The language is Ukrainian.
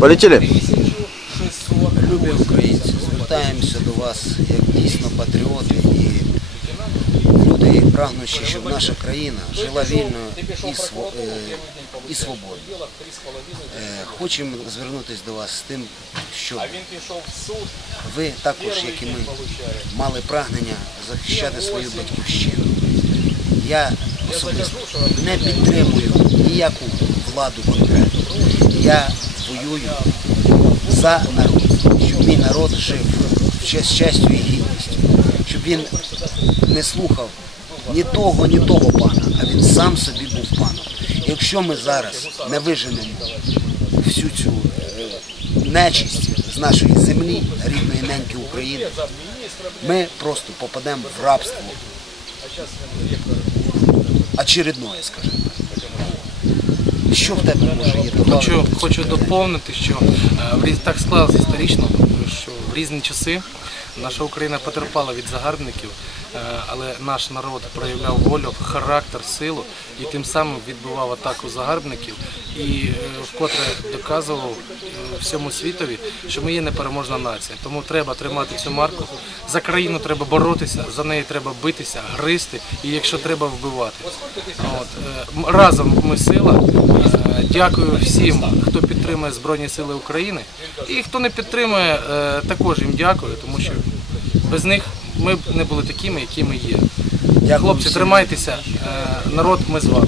Полетели. Любі українці, звертаємося до вас як дійсно патріоти і люди, прагнучи, щоб наша країна жила вільно і, е, свободно. Е, Хочемо звернутися до вас з тим, щоб ви також, як і ми, мали прагнення захищати свою батьківщину. Я особисто не підтримую ніяку владу конкретно. Я воюю за народ, щоб мій народ жив з честю і гідністю, щоб він не слухав ні того, ні того пана, а він сам собі був паном. Якщо ми зараз не виженемо всю цю е, нечисть з нашої землі, рідної неньки України, ми просто попадемо в рабство очередное, скажімо. Що в тебе може є? Хочу, хочу доповнити, що е, в різ- так склалося історично, що в різні часи наша Україна потерпала від загарбників, е, але наш народ проявляв волю, характер, силу і тим самим відбивав атаку загарбників і е, вкотре доказував е, всьому світові, що ми є непереможна нація. Тому треба тримати цю марку. За країну треба боротися, за неї треба битися, гризти і якщо треба вбивати. От, разом ми сила. Дякую всім, хто підтримує Збройні Сили України. І хто не підтримує, е, також їм дякую, тому що без них ми б не були такими, які ми є. Хлопці, тримайтеся, е, народ, ми з вами.